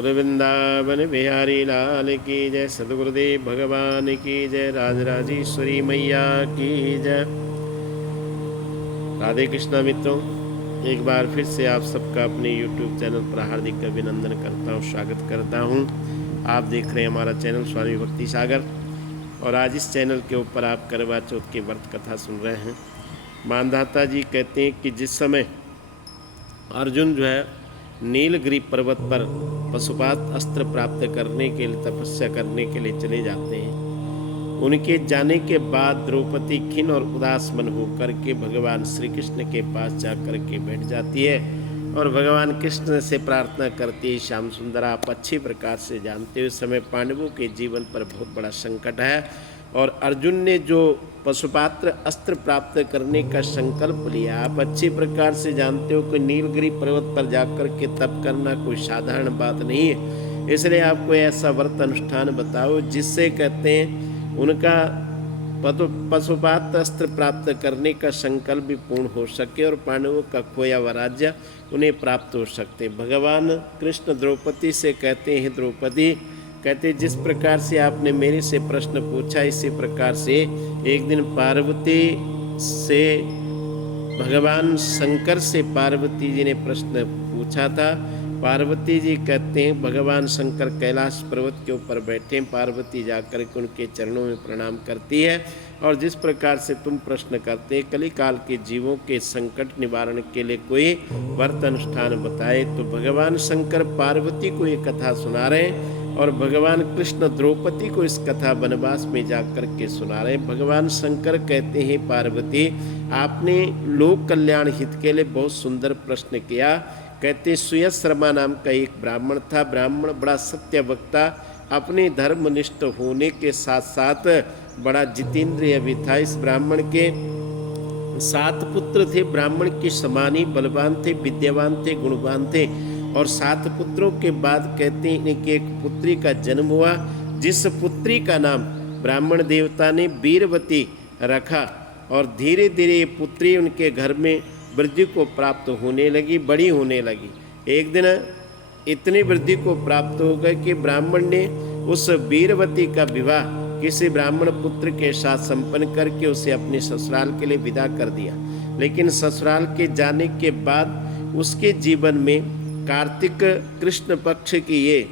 गुरु वृंदावन बिहारी लाल की जय, सदगुरुदेव भगवान की जय, राजराजेश्वरी मैया की जय। राधे कृष्णा मित्रों, एक बार फिर से आप सबका अपने YouTube चैनल पर हार्दिक अभिनंदन करता हूँ, स्वागत करता हूँ। आप देख रहे हैं हमारा चैनल स्वामी भक्ति सागर, और आज इस चैनल के ऊपर आप करवा चौथ की व्रत कथा सुन रहे हैं। मानधाता जी कहते हैं कि जिस समय अर्जुन जो है नीलगिरी पर्वत पर पशुपात अस्त्र प्राप्त करने के लिए, तपस्या करने के लिए चले जाते हैं, उनके जाने के बाद द्रौपदी खिन्न और उदास मन होकर के भगवान श्री कृष्ण के पास जाकर के बैठ जाती है और भगवान कृष्ण से प्रार्थना करती है, श्याम सुंदर आप अच्छी प्रकार से जानते हो इस समय पांडवों के जीवन पर बहुत बड़ा संकट है, और अर्जुन ने जो पशुपात्र अस्त्र प्राप्त करने का संकल्प लिया, आप अच्छी प्रकार से जानते हो कि नीलगिरी पर्वत पर जाकर के तप करना कोई साधारण बात नहीं है। इसलिए आप कोई ऐसा व्रत अनुष्ठान बताओ जिससे कहते हैं उनका पशुपात अस्त्र प्राप्त करने का संकल्प भी पूर्ण हो सके और पांडवों का खोया हुआ राज्य उन्हें प्राप्त हो सकते। भगवान कृष्ण द्रौपदी से कहते हैं, द्रौपदी कहते जिस प्रकार से आपने मेरे से प्रश्न पूछा, इसी प्रकार से एक दिन पार्वती से भगवान शंकर से पार्वती जी ने प्रश्न पूछा था। पार्वती जी कहते हैं भगवान शंकर कैलाश पर्वत के ऊपर बैठे, पार्वती जाकर के उनके चरणों में प्रणाम करती है, और जिस प्रकार से तुम प्रश्न करते हैं कली काल के जीवों के संकट निवारण के लिए कोई व्रत अनुष्ठान बताए, तो भगवान शंकर पार्वती को ये कथा सुना रहे हैं और भगवान कृष्ण द्रौपदी को इस कथा वनवास में जाकर के सुना रहे हैं। भगवान शंकर कहते हैं पार्वती आपने लोक कल्याण हित के लिए बहुत सुंदर प्रश्न किया। कहते सुयश शर्मा नाम का एक ब्राह्मण था, ब्राह्मण बड़ा सत्य वक्ता, अपने धर्मनिष्ठ होने के साथ साथ बड़ा जितेंद्रिय भी था। इस ब्राह्मण के 7 पुत्र थे, ब्राह्मण के समान ही बलवान थे, विद्यावान थे, गुणवान थे, और 7 पुत्रों के बाद कहते हैं कि एक पुत्री का जन्म हुआ, जिस पुत्री का नाम ब्राह्मण देवता ने वीरवती रखा, और धीरे धीरे ये पुत्री उनके घर में वृद्धि को प्राप्त होने लगी, बड़ी होने लगी। एक दिन इतनी वृद्धि को प्राप्त हो गए कि ब्राह्मण ने उस वीरवती का विवाह किसी ब्राह्मण पुत्र के साथ संपन्न करके उसे अपने ससुराल के लिए विदा कर दिया। लेकिन ससुराल के जाने के बाद उसके जीवन में कार्तिक कृष्ण पक्ष की ये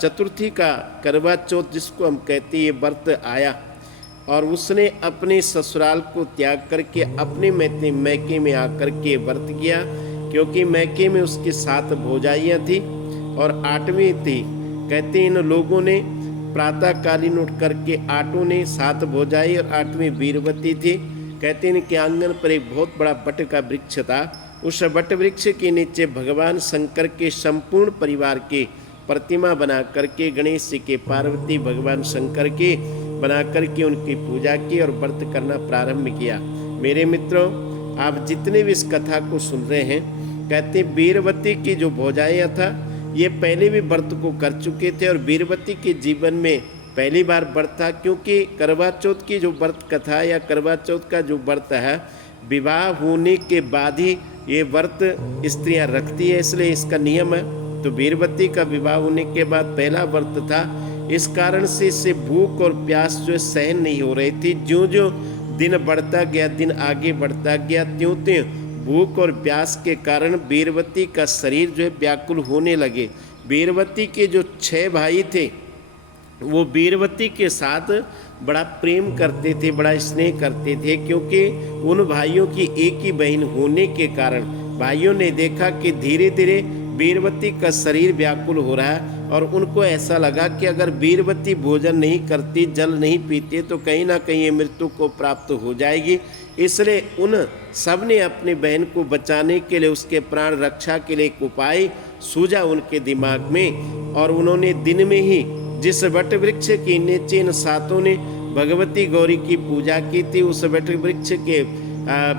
चतुर्थी का करवा चौथ जिसको हम कहते हैं ये व्रत आया, और उसने अपने ससुराल को त्याग करके अपने मैके में आकर के व्रत किया, क्योंकि मैके में उसकी 7 भौजाइयाँ थी और 8वीं थी। कहते इन लोगों ने प्रातःकालीन उठ करके 8 ने 7 भौजाई और 8वीं वीरवती थी। कहते हैं कि आंगन पर एक बहुत बड़ा बट का वृक्ष था, उस बट वृक्ष के नीचे भगवान शंकर के संपूर्ण परिवार की प्रतिमा बना करके, गणेश जी के, पार्वती भगवान शंकर की बना करके उनकी पूजा की और व्रत करना प्रारंभ किया। मेरे मित्रों, आप जितने भी इस कथा को सुन रहे हैं, कहते वीरवती की जो भौजाइयाँ था ये पहले भी व्रत को कर चुके थे, और वीरवती के जीवन में पहली बार व्रत था, क्योंकि करवा चौथ की जो व्रत कथा या करवा चौथ का जो व्रत है विवाह होने के बाद ही ये व्रत स्त्रियां रखती है, इसलिए इसका नियम है। तो वीरवती का विवाह होने के बाद पहला व्रत था, इस कारण से इससे भूख और प्यास जो सहन नहीं हो रही थी। ज्यों ज्यों दिन बढ़ता गया, दिन आगे बढ़ता गया, त्यों त्यों भूख और प्यास के कारण वीरवती का शरीर जो है व्याकुल होने लगे। वीरवती के जो 6 भाई थे वो वीरवती के साथ बड़ा प्रेम करते थे, बड़ा स्नेह करते थे, क्योंकि उन भाइयों की एक ही बहन होने के कारण भाइयों ने देखा कि धीरे धीरे वीरवती का शरीर व्याकुल हो रहा है, और उनको ऐसा लगा कि अगर वीरवती भोजन नहीं करती, जल नहीं पीती, तो कहीं ना कहीं ये मृत्यु को प्राप्त हो जाएगी। इसलिए उन सब ने अपने बहन को बचाने के लिए, उसके प्राण रक्षा के लिए एक उपाय सूझा उनके दिमाग में, और उन्होंने दिन में ही जिस वट वृक्ष के नीचे इन 7 ने भगवती गौरी की पूजा की थी, उस वट वृक्ष के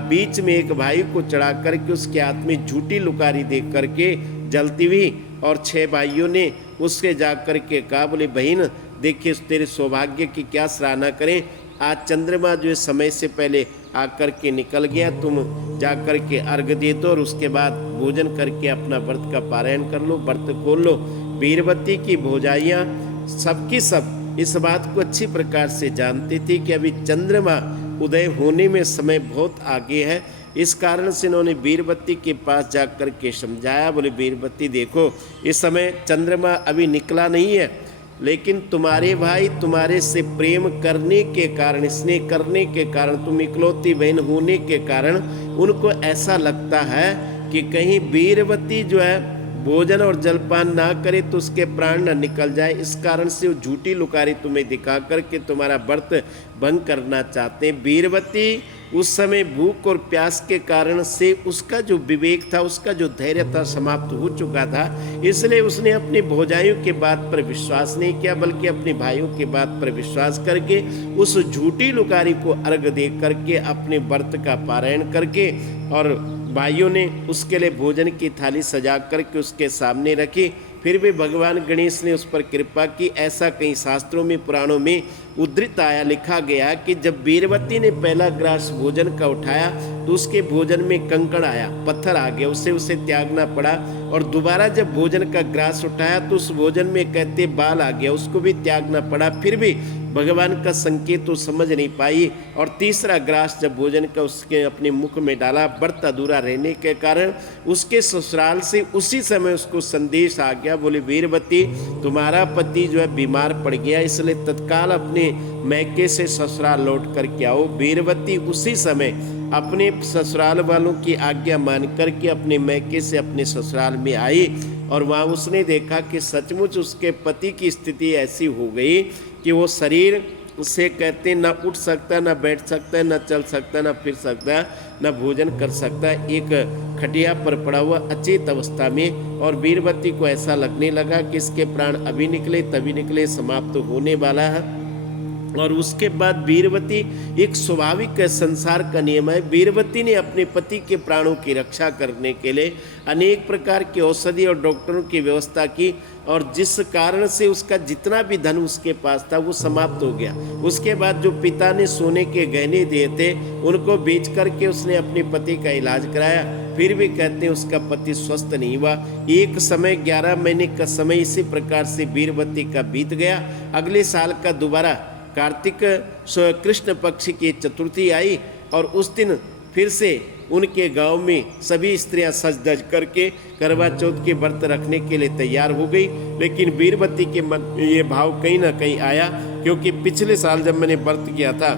बीच में एक भाई को चढ़ा करके उसके हाथ में झूठी लुकारी दे करके जलती हुई, और 6 भाइयों ने उसके जा कर के कहा, बोले बहन देखिए तेरे सौभाग्य की क्या सराहना करें, आज चंद्रमा जो समय से पहले आकर के निकल गया, तुम जा कर के अर्घ दे दो और उसके बाद भोजन करके अपना व्रत का पारायण कर लो, व्रत खोल लो। वीरवती की भौजाइयाँ सबकी सब इस बात को अच्छी प्रकार से जानती थी कि अभी चंद्रमा उदय होने में समय बहुत आगे है। इस कारण से इन्होंने वीरवती के पास जाकर के समझाया, बोले वीरवती देखो, इस समय चंद्रमा अभी निकला नहीं है, लेकिन तुम्हारे भाई तुम्हारे से प्रेम करने के कारण, स्नेह करने के कारण, तुम इकलौती बहन होने के कारण उनको ऐसा लगता है कि कहीं वीरवती जो है भोजन और जलपान ना करे तो उसके प्राण न निकल जाए। इस कारण से वो झूठी लुकारी तुम्हें दिखा करके तुम्हारा व्रत भंग करना चाहते हैं। वीरवती उस समय भूख और प्यास के कारण से उसका जो विवेक था, उसका जो धैर्य था, समाप्त हो चुका था। इसलिए उसने अपनी भौजाइयों के बात पर विश्वास नहीं किया, बल्कि अपने भाइयों के बात पर विश्वास करके उस झूठी लुकारी को अर्घ दे करके अपने व्रत का पारायण करके, और भाइयों ने उसके लिए भोजन की थाली सजा करके उसके सामने रखी। फिर भी भगवान गणेश ने उस पर कृपा की। ऐसा कई शास्त्रों में, पुराणों में उद्धृत आया, लिखा गया कि जब वीरवती ने पहला ग्रास भोजन का उठाया तो उसके भोजन में कंकड़ आया, पत्थर आ गया, उसे त्यागना पड़ा। और दोबारा जब भोजन का ग्रास उठाया तो उस भोजन में कहते बाल आ गया, उसको भी त्यागना पड़ा। फिर भी भगवान का संकेत तो समझ नहीं पाई। और तीसरा ग्रास जब भोजन का उसके अपने मुख में डाला, व्रत अधूरा रहने के कारण उसके ससुराल से उसी समय उसको संदेश आ गया, बोले वीरवती तुम्हारा पति जो है बीमार पड़ गया, इसलिए तत्काल अपने मैके से ससुराल लौट करके आओ। वीरवती उसी समय अपने ससुराल वालों की आज्ञा मान करके अपने मैके से अपने ससुराल में आई। और वहाँ उसने देखा कि सचमुच उसके पति की स्थिति ऐसी हो गई कि वो शरीर से कहते न उठ सकता, न बैठ सकता, न चल सकता, न फिर सकता, न भोजन कर सकता, एक खटिया पर पड़ा हुआ अचेत अवस्था में। और वीरवती को ऐसा लगने लगा कि इसके प्राण अभी निकले तभी निकले, समाप्त होने वाला है। और उसके बाद वीरवती, एक स्वाभाविक संसार का नियम है, वीरवती ने अपने पति के प्राणों की रक्षा करने के लिए अनेक प्रकार की औषधि और डॉक्टरों की व्यवस्था की। और जिस कारण से उसका जितना भी धन उसके पास था वो समाप्त हो गया। उसके बाद जो पिता ने सोने के गहने दिए थे उनको बेच करके उसने अपने पति का इलाज कराया। फिर भी कहते हैं उसका पति स्वस्थ नहीं हुआ। एक समय 11 महीने का समय इसी प्रकार से वीरवती का बीत गया। अगले साल का दोबारा कार्तिक कृष्ण पक्ष की चतुर्थी आई और उस दिन फिर से उनके गांव में सभी स्त्रियां सज धज करके करवा चौथ के व्रत रखने के लिए तैयार हो गई। लेकिन वीरवती के मन में ये भाव कहीं ना कहीं आया, क्योंकि पिछले साल जब मैंने व्रत किया था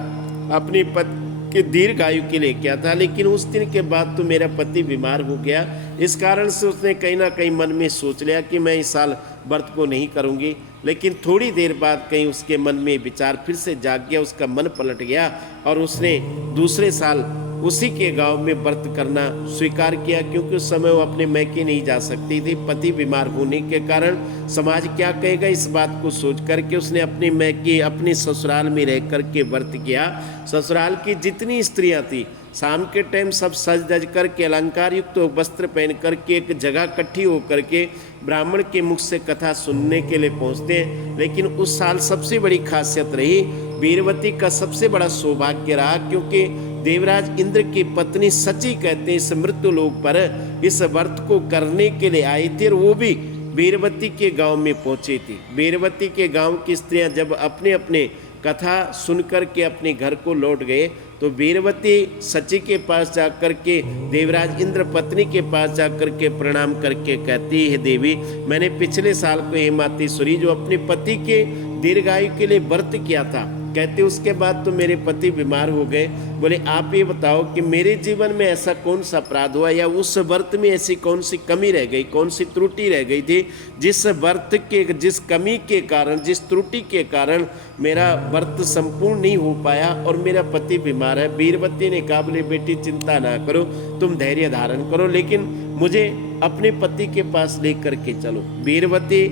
अपनी पति के दीर्घायु के लिए किया था, लेकिन उस दिन के बाद तो मेरा पति बीमार हो गया। इस कारण से उसने कहीं ना कहीं मन में सोच लिया कि मैं इस साल व्रत को नहीं करूंगी। लेकिन थोड़ी देर बाद कहीं उसके मन में विचार फिर से जाग गया, उसका मन पलट गया और उसने दूसरे साल उसी के गांव में व्रत करना स्वीकार किया, क्योंकि उस समय वो अपने मैके नहीं जा सकती थी। पति बीमार होने के कारण समाज क्या कहेगा, इस बात को सोच करके उसने अपने मैके, अपने ससुराल में रह करके व्रत किया। ससुराल की जितनी स्त्रियां थी शाम के टाइम सब सज धज करके अलंकार युक्त तो वस्त्र पहन करके एक जगह इकट्ठी होकर के ब्राह्मण के मुख से कथा सुनने के लिए पहुंचते हैं। लेकिन उस साल सबसे बड़ी खासियत रही, वीरवती का सबसे बड़ा सौभाग्य रहा, क्योंकि देवराज इंद्र की पत्नी सची कहते हैं इस मृत्यु लोक पर इस व्रत को करने के लिए आई थी, और वो भी वीरवती के गांव में पहुंची थी। वीरवती के गांव की स्त्रियां जब अपने अपने कथा सुनकर के अपने घर को लौट गए तो वीरवती सची के पास जाकर के देवराज इंद्र पत्नी के पास जाकर के प्रणाम करके कहती है, देवी मैंने पिछले साल को हे मातेश्वरी जो अपने पति के दीर्घायु के लिए व्रत किया था, कहते उसके बाद तो मेरे पति बीमार हो गए। बोले आप ये बताओ कि मेरे जीवन में ऐसा कौन सा अपराध हुआ या उस व्रत में ऐसी कौन सी कमी रह गई, कौन सी त्रुटि रह गई थी जिस व्रत के, जिस कमी के कारण, जिस त्रुटि के कारण मेरा व्रत संपूर्ण नहीं हो पाया और मेरा पति बीमार है। वीरवती ने कहा, बोले बेटी चिंता ना करो, तुम धैर्य धारण करो, लेकिन मुझे अपने पति के पास लेकर के चलो। वीरवती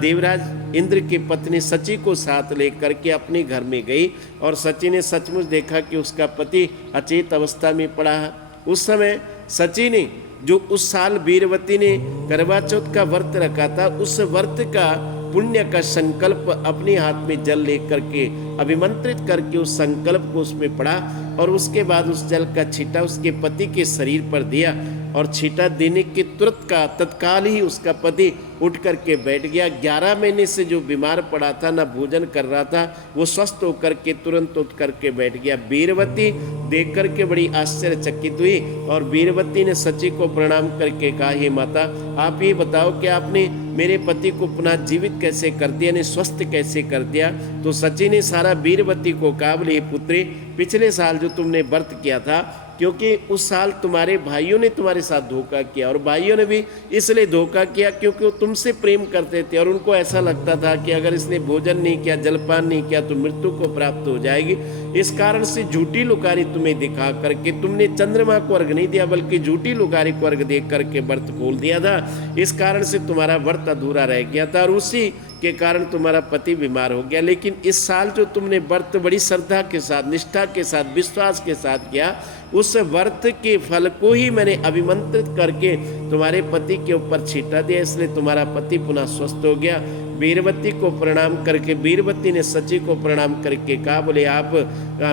देवराज इंद्र की पत्नी सची को साथ लेकर के अपने घर में गई और सची ने सचमुच देखा कि उसका पति अचेत अवस्था में पड़ा है। उस समय सची ने जो उस साल वीरवती ने करवा चौथ का व्रत रखा था, उस व्रत का पुण्य का संकल्प अपने हाथ में जल लेकर के अभिमंत्रित करके उस संकल्प को उसमें पड़ा और उसके बाद उस जल का छींटा उसके पति के शरीर पर दिया। और छींटा देने के तुरंत का तत्काल ही उसका पति उठ करके बैठ गया। 11 महीने से जो बीमार पड़ा था, ना भोजन कर रहा था, वो स्वस्थ होकर के तुरंत उठ करके बैठ गया। वीरवती देख करके बड़ी आश्चर्यचकित हुई और वीरवती ने सची को प्रणाम करके कहा, हे माता, आप ये बताओ कि आपने मेरे पति को पुनः जीवित कैसे कर दिया, यानी स्वस्थ कैसे कर दिया। तो सची ने सारा वीरवती को कहा, बोले, पुत्री, पिछले साल जो तुमने व्रत किया था, क्योंकि उस साल तुम्हारे भाइयों ने तुम्हारे साथ धोखा किया, और भाइयों ने भी इसलिए धोखा किया क्योंकि वो तुमसे प्रेम करते थे और उनको ऐसा लगता था कि अगर इसने भोजन नहीं किया, जलपान नहीं किया तो मृत्यु को प्राप्त हो जाएगी। इस कारण से झूठी लुकारी तुम्हें दिखा करके तुमने चंद्रमा को अर्घ नहीं दिया, बल्कि झूठी लुकारी को अर्घ दे करके व्रत खोल दिया था। इस कारण से तुम्हारा व्रत अधूरा रह गया था और उसी के कारण तुम्हारा पति बीमार हो गया। लेकिन इस साल जो तुमने व्रत बड़ी श्रद्धा के साथ, निष्ठा के साथ, विश्वास के साथ किया, उस व्रत के फल को ही मैंने अभिमंत्रित करके तुम्हारे पति के ऊपर छींटा दिया, इसलिए तुम्हारा पति पुनः स्वस्थ हो गया। वीरवती को प्रणाम करके, वीरवती ने सची को प्रणाम करके कहा, बोले, आप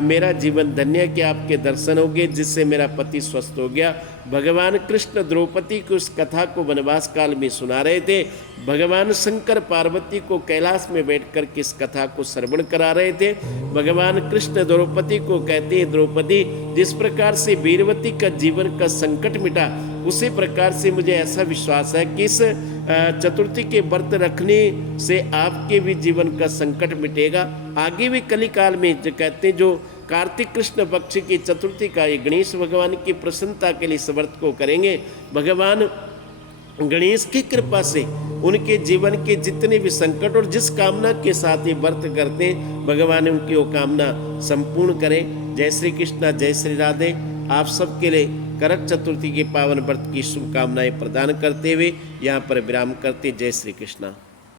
मेरा जीवन धन्य कि आपके दर्शन हो गए, जिससे मेरा पति स्वस्थ हो गया। भगवान कृष्ण द्रौपदी को उस कथा को वनवास काल में सुना रहे थे। भगवान शंकर पार्वती को कैलाश में बैठकर के इस कथा को श्रवण करा रहे थे। भगवान कृष्ण द्रौपदी को कहते हैं, द्रौपदी, जिस प्रकार से वीरवती का जीवन का संकट मिटा, उसी प्रकार से मुझे ऐसा विश्वास है कि इस चतुर्थी के व्रत रखने से आपके भी जीवन का संकट मिटेगा। आगे भी कली काल में जो कहते हैं, जो कार्तिक कृष्ण पक्ष की चतुर्थी का ये गणेश भगवान की प्रसन्नता के लिए इस व्रत को करेंगे। भगवान गणेश की कृपा से उनके जीवन के जितने भी संकट और जिस कामना के साथ ये व्रत करते हैं, भगवान उनकी वो कामना संपूर्ण करें। जय श्री कृष्णा, जय श्री राधे। आप सबके लिए करक चतुर्थी के पावन व्रत की शुभकामनाएं प्रदान करते हुए यहाँ पर विराम करते। जय श्री कृष्णा।